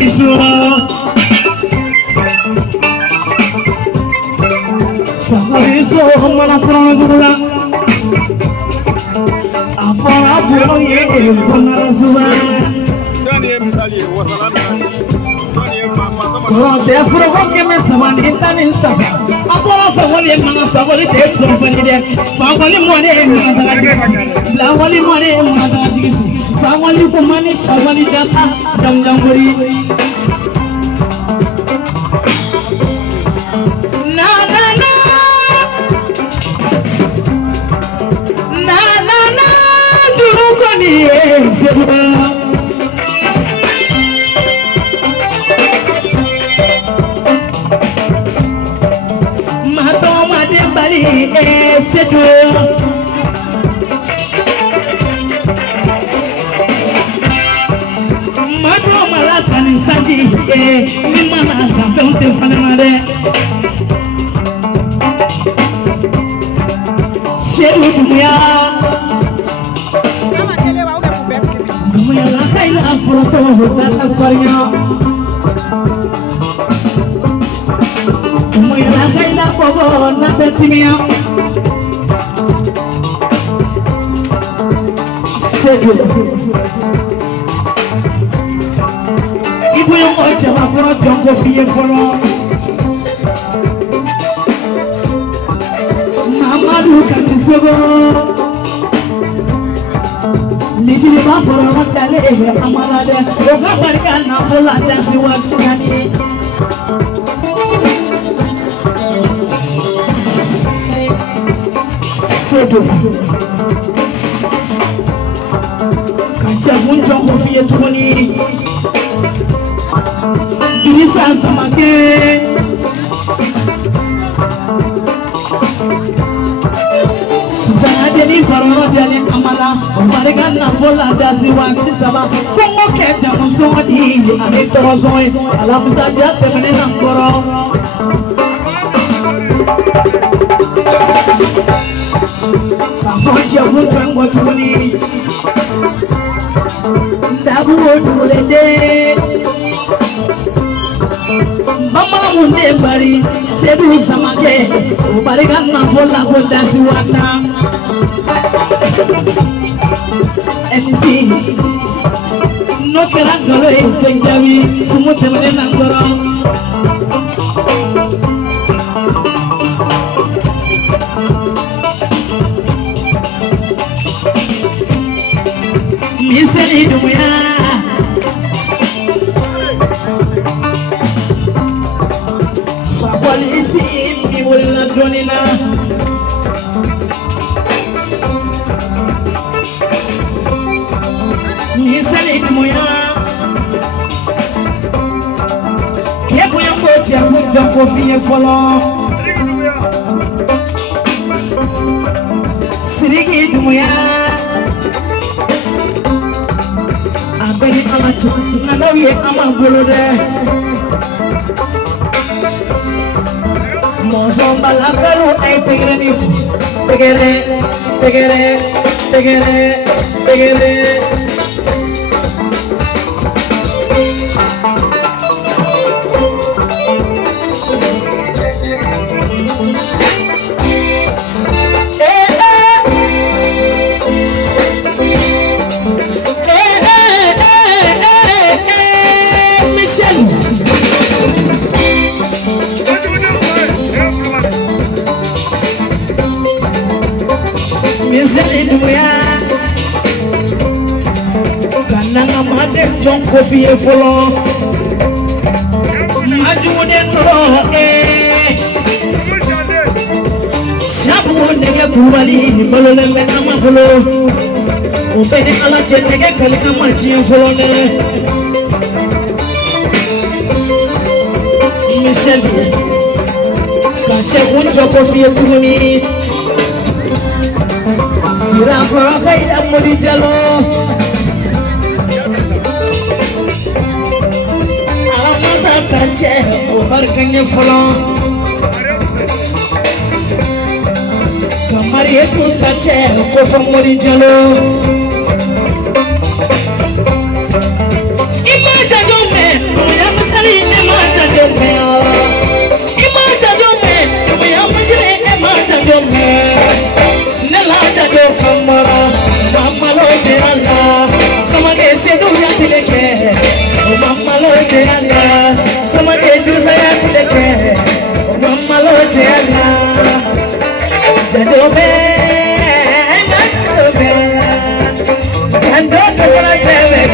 Iso Sabariso mana frana gula Afara bulo ye fona rasuwa Daniel Msali wasalana Daniel defro ke me samani intani safa Apora sawali mana sawali te profani de Fawali mone mana la wali mone mana digisi Fawali ko mani fawali data jamjamburi Matoma de bali sedo Matoma la tani sadi ni mana ka fonte fanana de Sedo dunya la kaila afroto la afaria la kaila fogo na betimia sedo ibu yo oje la foro jongo fiye foro mamadu kan sego Nijiri ba poro wakale amala de o ga barika na fola tansi wa yani sedo kacha munjo ko fiye tuni Dirisa samake Dani paroro dani amala Omariga na fola dasi wangidi saba Kongo keja musonga di Ani torozoi Alamisa jate mene nangoro Kafonchi ya mutangwa tuni Ndabu odulende Mama munde bari Sedu samake Omariga na fola dasi wata MC no kerangolo e penjawi sumute mene nangoro miseli duya sakwali isi mi wala donina Niseli moya Keko yango tia kunja kofiye folo Sirigi moya Abeni amatu Nanoye amangolode Mozomba la kalu ay tegere nifu Tegere Kananga made jonko fiye folo Majude toro Shabu nege kubali Balole me amagolo Obene ala chenege kalika machiye folo ne Misebi Kache unjoko fiye kuruni Sira kora kaida mori jalo Alamata tache Obarkanye folo Kamari etu tache Kofa mori jalo Ima jadome Mama lo jana, sama keju saya tidak ke. Mama lo jana, jadobe, jadobe, jadobe orang cewek,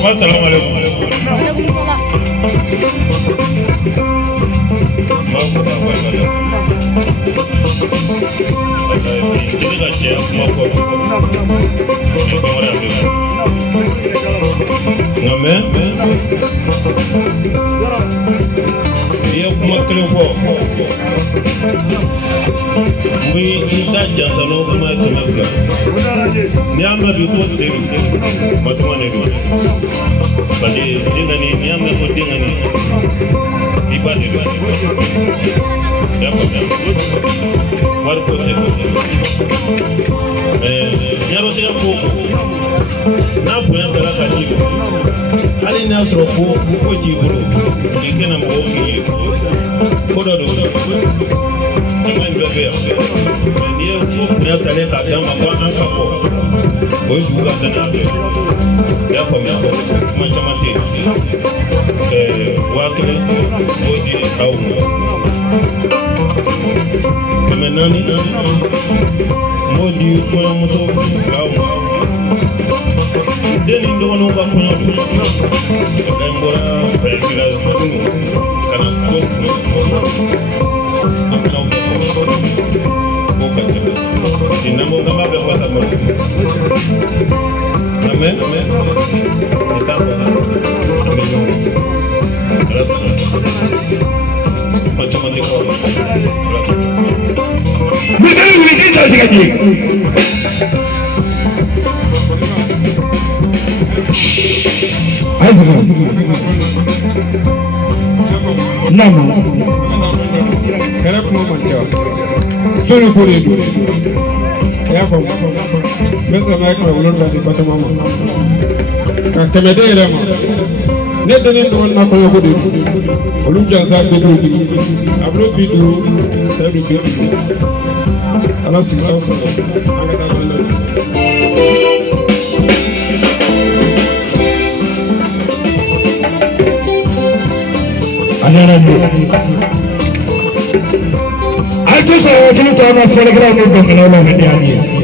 Assalamu alaikum. Jadi Amen. Dia kuma kelen fɔ mui da jansano kuma kɛmɛ fila ni y'a mɛn bi ko seri batuma de don parce que denkani ni y'a mɛn ko denkani i ba de don y'a faamuya wari ko tɛ ɲarɔtigɛ ko n'a bonya kɛra ka di hali n'a sɔrɔ ko t'i bolo i kana mɔgɔw k'i ye ko dɔ don kuma in bɛɛ bɛ yan n'i ye ko bonya talen k'a d'a ma ko an ka bɔ o ye dugu ka danaya dɔ ye i y'a faamuya kuma caman tɛ yen 1000 m'o di aw ma 400 m'o di kɔɲɔmuso 2 ma den ni dɔgɔninw ka kɔɲɔ don n bɔra peresiraz ka na ko an fana bɛ fɔ ko ka tɛmɛ parce que n'an ko k'an b'a bɛɛ fɔ sa ma amen i t'a fɔ an bɛ ɲɔgɔn ala sɔnna kuma caman tɛ fɔ ala sɔnna. misali wuli k'i jɔ tigɛ di. Nama kerap memanjat suruh kulit ya kok betul mereka ulun dari kota mama kakemede lama nedeni tuan nak kau kulit ulun jangan bidu ablu bidu saya bidu alas kita angkat tangan. Aku saya kini tahu nak selegram itu mengenai media ni.